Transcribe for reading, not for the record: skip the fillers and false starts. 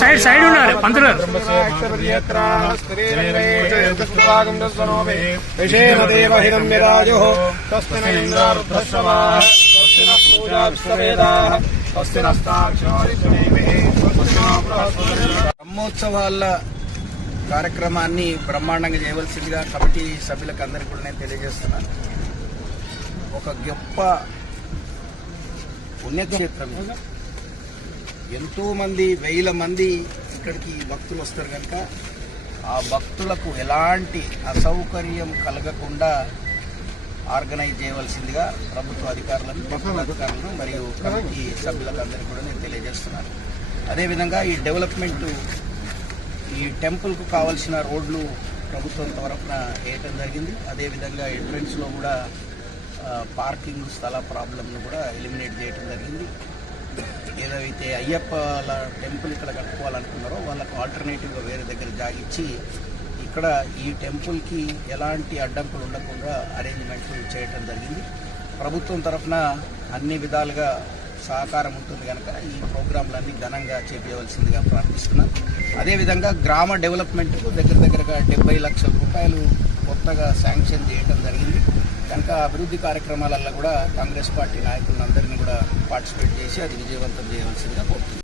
Side side ఉండాలి పంతులు బ్రహ్మోత్సవాల కార్యక్రమాన్ని బ్రహ్మాండంగా చేయవలసిందిగా కమిటీ సభ్యులకు అందరికీ కూడా నేను తెలియజేస్తున్నాను. ఒక గొప్ప పుణ్యక్షేత్రం, ఎంతో మంది వేల మంది ఇక్కడికి భక్తులు వస్తారు కనుక ఆ భక్తులకు ఎలాంటి అసౌకర్యం కలగకుండా ఆర్గనైజ్ చేయవలసిందిగా ప్రభుత్వ అధికారులను మరియు కమిటీ సభ్యులకు అందరికీ కూడా నేను తెలియజేస్తున్నాను. అదేవిధంగా ఈ డెవలప్మెంట్, ఈ టెంపుల్కు కావాల్సిన రోడ్లు ప్రభుత్వం తరఫున వేయటం జరిగింది. అదేవిధంగా ఎంట్రెన్స్లో కూడా పార్కింగ్ స్థల ప్రాబ్లంను కూడా ఎలిమినేట్ చేయడం జరిగింది. ఏదైతే అయ్యప్పల టెంపుల్ ఇక్కడ కట్టుకోవాలనుకున్నారో వాళ్ళకు ఆల్టర్నేటివ్గా వేరే దగ్గర జాగిచ్చి ఇక్కడ ఈ టెంపుల్కి ఎలాంటి అడ్డంకులు ఉండకుండా అరేంజ్మెంట్లు చేయటం జరిగింది. ప్రభుత్వం తరఫున అన్ని విధాలుగా సహకారం ఉంటుంది కనుక ఈ ప్రోగ్రాంలన్నీ ఘనంగా చేపట్టవలసిందిగా ప్రార్థిస్తున్నాను. అదేవిధంగా గ్రామ డెవలప్మెంట్కు దగ్గరగా 70 లక్షల రూపాయలు కొత్తగా శాంక్షన్ చేయడం జరిగింది కనుక అభివృద్ధి కార్యక్రమాలలో కూడా కాంగ్రెస్ పార్టీ నాయకులందరినీ కూడా పార్టిసిపేట్ చేసి అది విజయవంతం చేయవలసిందిగా కోరుతున్నాను.